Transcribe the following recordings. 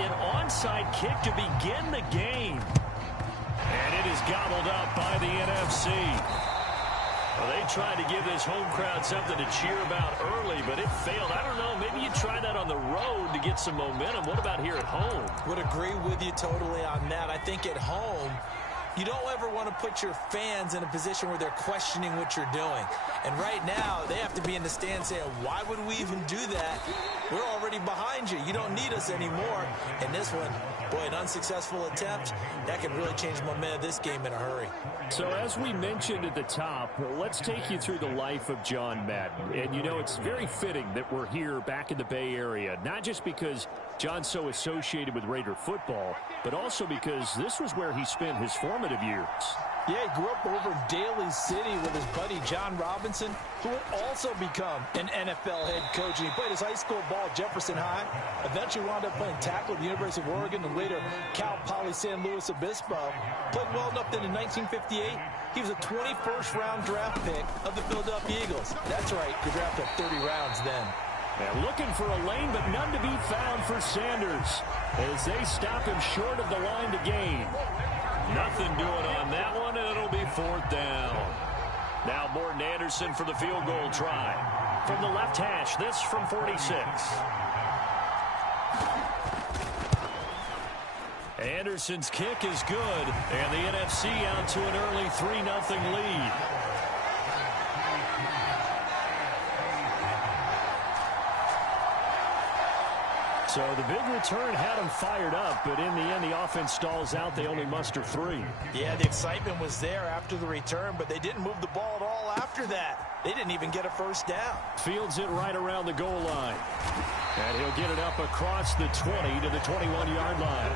an onside kick to begin the game. And it is gobbled up by the NFC. Well, they tried to give this home crowd something to cheer about early, but it failed. I don't know, maybe you try that on the road to get some momentum. What about here at home? Would agree with you totally on that. I think at home, you don't ever want to put your fans in a position where they're questioning what you're doing. And right now, they have to be in the stand saying, why would we even do that? We're already behind you. You don't need us anymore. And this one, boy, an unsuccessful attempt, that can really change the momentum of this game in a hurry. So as we mentioned at the top, let's take you through the life of John Madden. And, you know, it's very fitting that we're here back in the Bay Area, not just because John's so associated with Raider football, but also because this was where he spent his formative years. Yeah, he grew up over in Daly City with his buddy John Robinson, who would also become an NFL head coach. And he played his high school ball at Jefferson High, eventually wound up playing tackle at the University of Oregon, and later Cal Poly San Luis Obispo. Played well enough that in 1958, he was a 21st round draft pick of the Philadelphia Eagles. That's right, he drafted 30 rounds then. And looking for a lane, but none to be found for Sanders as they stop him short of the line to gain. Nothing doing on that one, and it'll be 4th down. Now Morton Anderson for the field goal try. From the left hash, this from 46. Anderson's kick is good, and the NFC out to an early 3-0 lead. So the big return had them fired up, but in the end, the offense stalls out. They only muster 3. Yeah, the excitement was there after the return, but they didn't move the ball at all after that. They didn't even get a first down. Fields it right around the goal line. And he'll get it up across the 20 to the 21-yard line.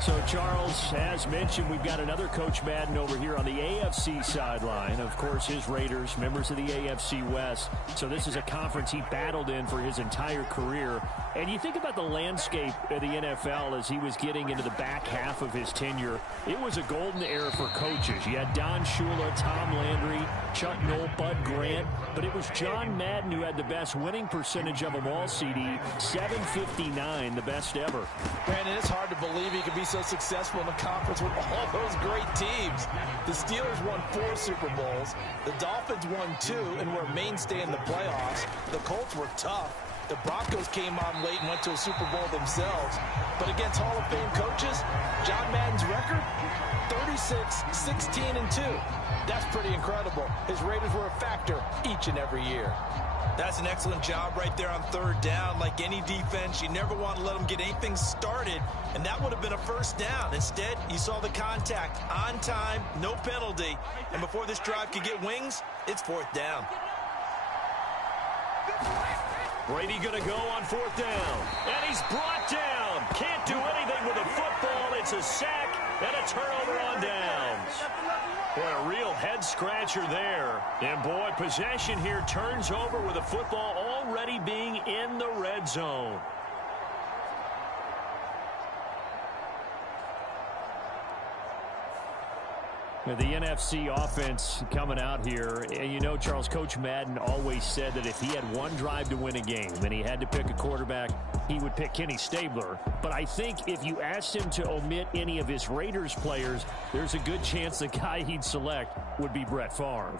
So, Charles, as mentioned, we've got another Coach Madden over here on the AFC sideline. Of course, his Raiders, members of the AFC West. So this is a conference he battled in for his entire career. And you think about the landscape of the NFL as he was getting into the back half of his tenure. It was a golden era for coaches. You had Don Shula, Tom Landry, Chuck Noll, Bud Grant. But it was John Madden who had the best winning percentage of them all, CD. 759, the best ever. Brandon, it's hard to believe he could be so successful in a conference with all those great teams. The Steelers won 4 Super Bowls. The Dolphins won 2 and were a mainstay in the playoffs. The Colts were tough. The Broncos came on late and went to a Super Bowl themselves. But against Hall of Fame coaches, John Madden's record, 36, 16, and 2. That's pretty incredible. His Raiders were a factor each and every year. That's an excellent job right there on 3rd down. Like any defense, you never want to let them get anything started, and that would have been a first down. Instead, you saw the contact on time, no penalty, and before this drive could get wings, it's 4th down. Brady going to go on 4th down, and he's brought down. Can't do anything with the football. It's a sack and a turnover on downs. Boy, a real head-scratcher there. And, boy, possession here turns over with the football already being in the red zone. The NFC offense coming out here, and you know, Charles, Coach Madden always said that if he had one drive to win a game and he had to pick a quarterback, he would pick Kenny Stabler. But I think if you asked him to omit any of his Raiders players, there's a good chance the guy he'd select would be Brett Favre.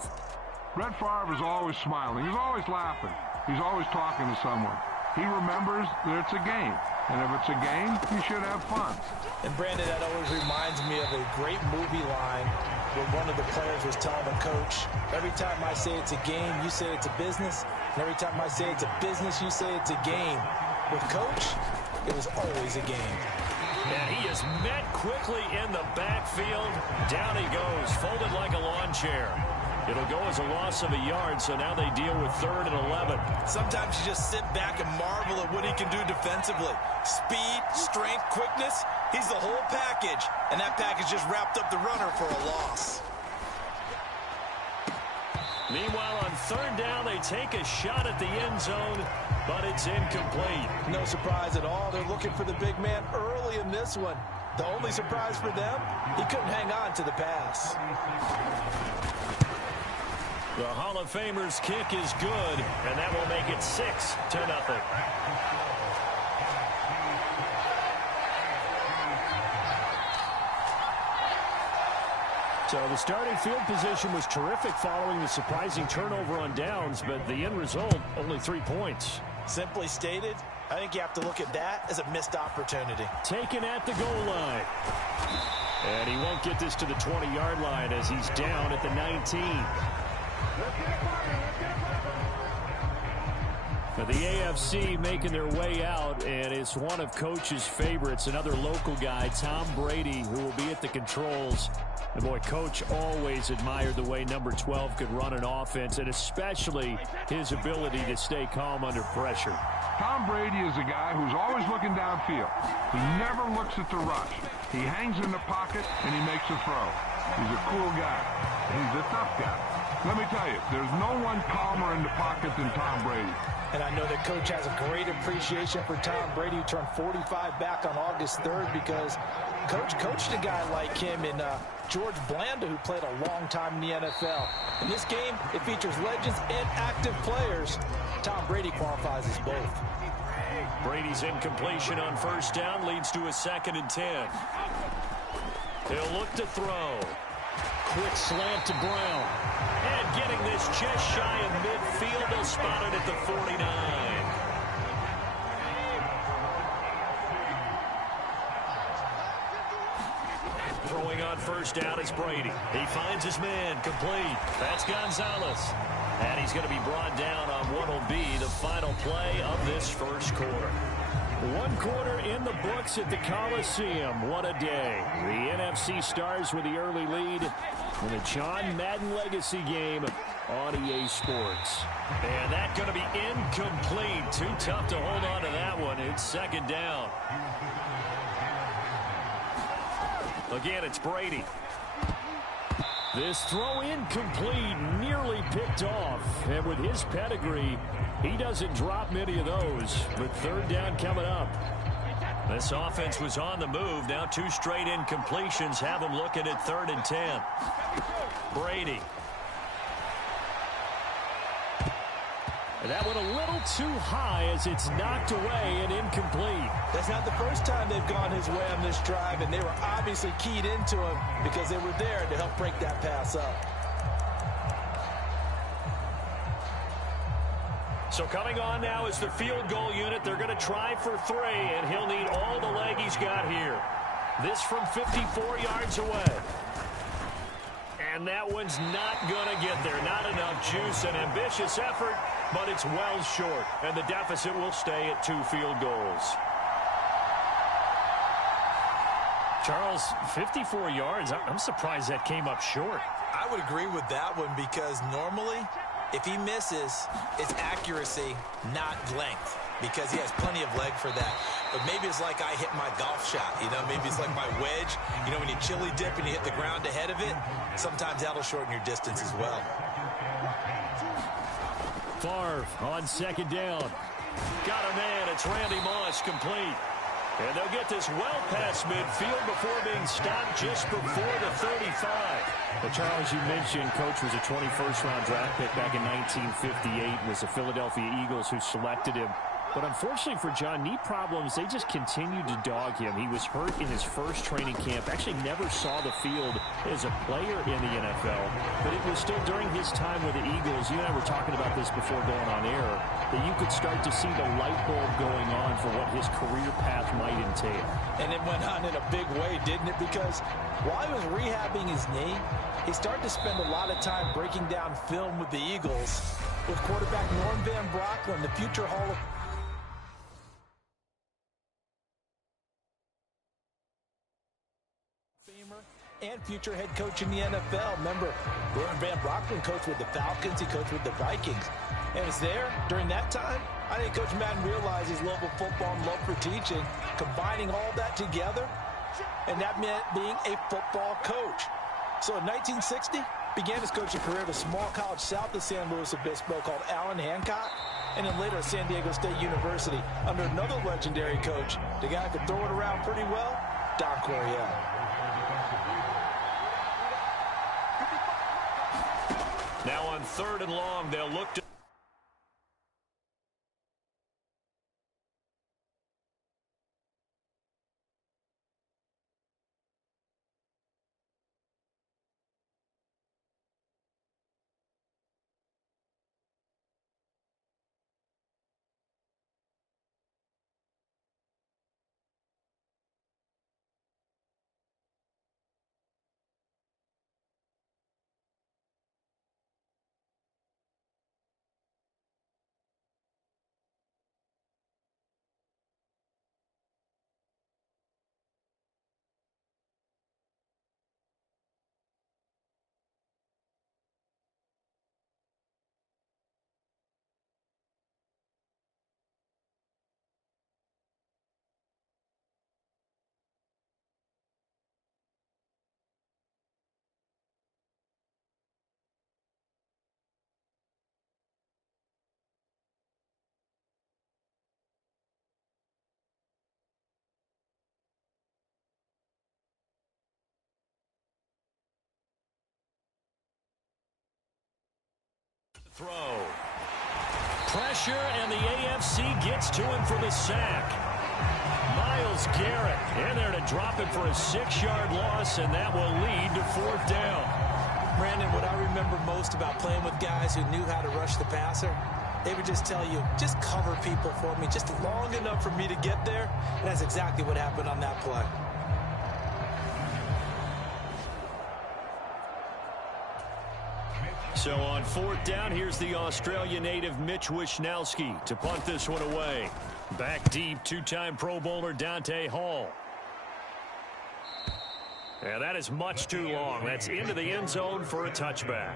Brett Favre is always smiling. He's always laughing. He's always talking to someone. He remembers that it's a game. And if it's a game, you should have fun. And, Brandon, that always reminds me of a great movie line where one of the players was telling the coach, every time I say it's a game, you say it's a business. And every time I say it's a business, you say it's a game. With Coach, it was always a game. And he is met quickly in the backfield. Down he goes, folded like a lawn chair. It'll go as a loss of a yard, so now they deal with 3rd and 11. Sometimes you just sit back and marvel at what he can do defensively. Speed, strength, quickness, he's the whole package. And that package just wrapped up the runner for a loss. Meanwhile, on 3rd down, they take a shot at the end zone, but it's incomplete. No surprise at all. They're looking for the big man early in this one. The only surprise for them, he couldn't hang on to the pass. The Hall of Famer's kick is good, and that will make it 6-0. So the starting field position was terrific following the surprising turnover on downs, but the end result, only 3 points. Simply stated, I think you have to look at that as a missed opportunity. Taken at the goal line. And he won't get this to the 20-yard line as he's down at the 19. Now the AFC making their way out, and it's one of Coach's favorites, another local guy, Tom Brady, who will be at the controls. And boy, Coach always admired the way number 12 could run an offense, and especially his ability to stay calm under pressure. Tom Brady is a guy who's always looking downfield. He never looks at the rush. He hangs in the pocket, and he makes a throw. He's a cool guy. He's a tough guy. Let me tell you, there's no one calmer in the pocket than Tom Brady. And I know that Coach has a great appreciation for Tom Brady, who turned 45 back on August 3rd, because Coach coached a guy like him in George Blanda, who played a long time in the NFL. In this game, it features legends and active players. Tom Brady qualifies as both. Brady's incompletion on first down leads to a 2nd and 10. He'll look to throw. Quick slant to Brown. And getting this just shy of midfield. They'll spot it at the 49. Throwing on first down is Brady. He finds his man, complete. That's Gonzalez. And he's going to be brought down on what will be the final play of this first quarter. 1 quarter in the books at the Coliseum. What a day. The NFC Stars with the early lead in the John Madden Legacy game on EA Sports. And that's going to be incomplete. Too tough to hold on to that one. It's 2nd down. Again, it's Brady. This throw incomplete, nearly picked off. And with his pedigree, he doesn't drop many of those. But 3rd down coming up. This offense was on the move. Now 2 straight incompletions have them looking at 3rd and 10. Brady. And that one a little too high as it's knocked away and incomplete. That's not the first time they've gone his way on this drive, and they were obviously keyed into him because they were there to help break that pass up. So coming on now is the field goal unit. They're going to try for 3, and he'll need all the leg he's got here. This from 54 yards away. And that one's not going to get there. Not enough juice. An ambitious effort, but it's well short. And the deficit will stay at 2 field goals. Charles, 54 yards. I'm surprised that came up short. I would agree with that one because normally, if he misses, it's accuracy, not length, because he has plenty of leg for that. But maybe it's like I hit my golf shot, you know, maybe it's like my wedge. You know, when you chili dip and you hit the ground ahead of it, sometimes that'll shorten your distance as well. Favre on 2nd down. Got a man. It's Randy Moss, complete. And they'll get this well past midfield before being stopped just before the 35. Well, Charles, you mentioned Coach was a 21st-round draft pick back in 1958. It was the Philadelphia Eagles who selected him. But unfortunately for John, knee problems, they just continued to dog him. He was hurt in his first training camp. Actually never saw the field as a player in the NFL. But it was still during his time with the Eagles. You and I were talking about this before going on air, that you could start to see the light bulb going on for what his career path might entail. And it went on in a big way, didn't it? Because while he was rehabbing his knee, he started to spend a lot of time breaking down film with the Eagles. With quarterback Norm Van Brocklin, the future Hall of and future head coach in the NFL. Remember, Norm Van Brocklin coached with the Falcons. He coached with the Vikings. And it's there during that time. I think Coach Madden realized his love of football and love for teaching, combining all that together, and that meant being a football coach. So in 1960, began his coaching career at a small college south of San Luis Obispo called Allen Hancock, and then later at San Diego State University under another legendary coach, the guy who could throw it around pretty well, Don Coryell. Now on 3rd and long, they'll look to throw. Pressure, and the AFC gets to him for the sack. Myles Garrett in there to drop it for a 6-yard loss, and that will lead to 4th down. Brandon, what I remember most about playing with guys who knew how to rush the passer, they would just tell you, just cover people for me, just long enough for me to get there. And that's exactly what happened on that play. So on 4th down, here's the Australia native Mitch Wishnowsky to punt this one away. Back deep, 2-time Pro Bowler Dante Hall. And that is much too long. That's into the end zone for a touchback.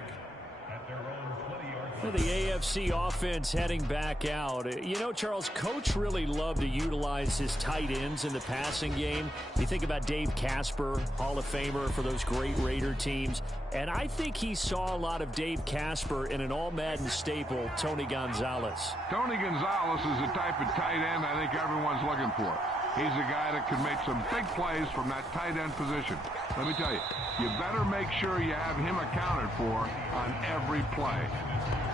The AFC offense heading back out. You know, Charles, Coach really loved to utilize his tight ends in the passing game. You think about Dave Casper, Hall of Famer for those great Raider teams. And I think he saw a lot of Dave Casper in an all-Madden staple, Tony Gonzalez. Tony Gonzalez is the type of tight end I think everyone's looking for. He's a guy that can make some big plays from that tight end position. Let me tell you, you better make sure you have him accounted for on every play.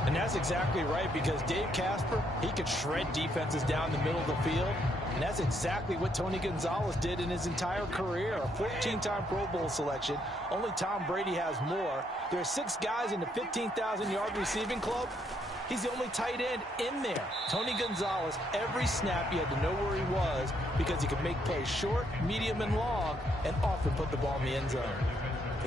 And that's exactly right, because Dave Casper, he could shred defenses down the middle of the field. And that's exactly what Tony Gonzalez did in his entire career. A 14-time Pro Bowl selection. Only Tom Brady has more. There are 6 guys in the 15,000-yard receiving club. He's the only tight end in there. Tony Gonzalez, every snap, you had to know where he was because he could make plays short, medium, and long, and often put the ball in the end zone.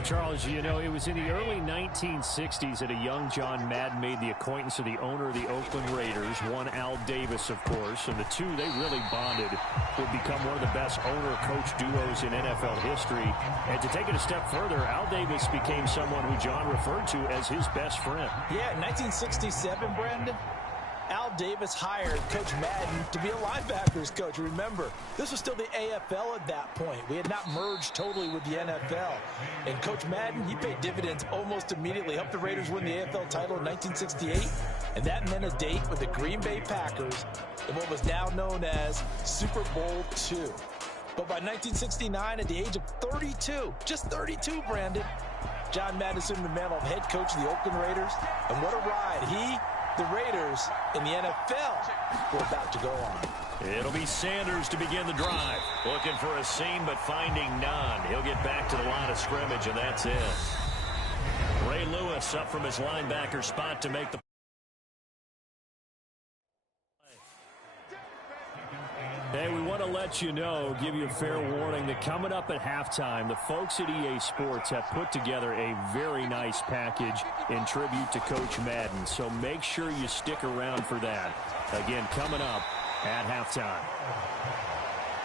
Charles, you know, it was in the early 1960s that a young John Madden made the acquaintance of the owner of the Oakland Raiders, one Al Davis, of course, and the two, they really bonded, would become one of the best owner-coach duos in NFL history. And to take it a step further, Al Davis became someone who John referred to as his best friend. Yeah, in 1967, Brandon, Al Davis hired Coach Madden to be a linebackers coach. Remember, this was still the AFL at that point. We had not merged totally with the NFL. And Coach Madden, he paid dividends almost immediately. Helped the Raiders win the AFL title in 1968. And that meant a date with the Green Bay Packers in what was now known as Super Bowl II. But by 1969, at the age of 32, just 32, Brandon, John Madden assumed the mantle of head coach of the Oakland Raiders. And what a ride the Raiders in the NFL were about to go on. It'll be Sanders to begin the drive. Looking for a seam, but finding none. He'll get back to the line of scrimmage, and that's it. Ray Lewis up from his linebacker spot to make the Hey, we want to let you know, give you a fair warning that coming up at halftime, the folks at EA Sports have put together a very nice package in tribute to Coach Madden. So make sure you stick around for that. Again, coming up at halftime.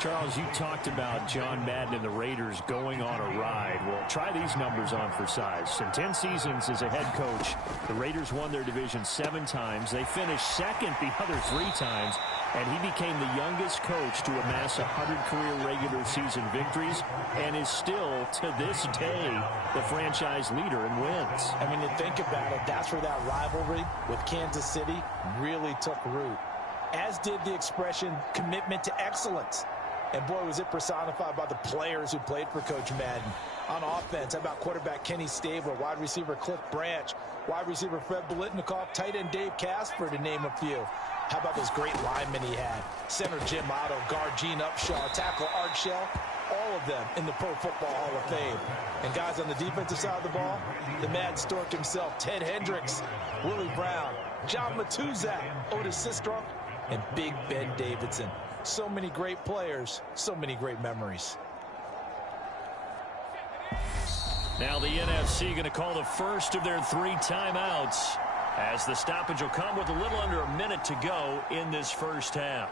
Charles, you talked about John Madden and the Raiders going on a ride. Well, try these numbers on for size. In 10 seasons as a head coach, the Raiders won their division 7 times. They finished second the other 3 times. And he became the youngest coach to amass 100 career regular season victories and is still, to this day, the franchise leader in wins. I mean, you think about it, that's where that rivalry with Kansas City really took root, as did the expression commitment to excellence. And boy, was it personified by the players who played for Coach Madden. On offense, how about quarterback Kenny Stabler, wide receiver Cliff Branch, wide receiver Fred Biletnikoff, tight end Dave Casper, to name a few. How about those great linemen he had? Center Jim Otto, guard Gene Upshaw, tackle Art Shell, all of them in the Pro Football Hall of Fame. And guys on the defensive side of the ball, the Mad Stork himself, Ted Hendricks, Willie Brown, John Matuzak, Otis Sistrunk, and Big Ben Davidson. So many great players, so many great memories. Now the NFC going to call the first of their 3 timeouts, as the stoppage will come with a little under a minute to go in this first half.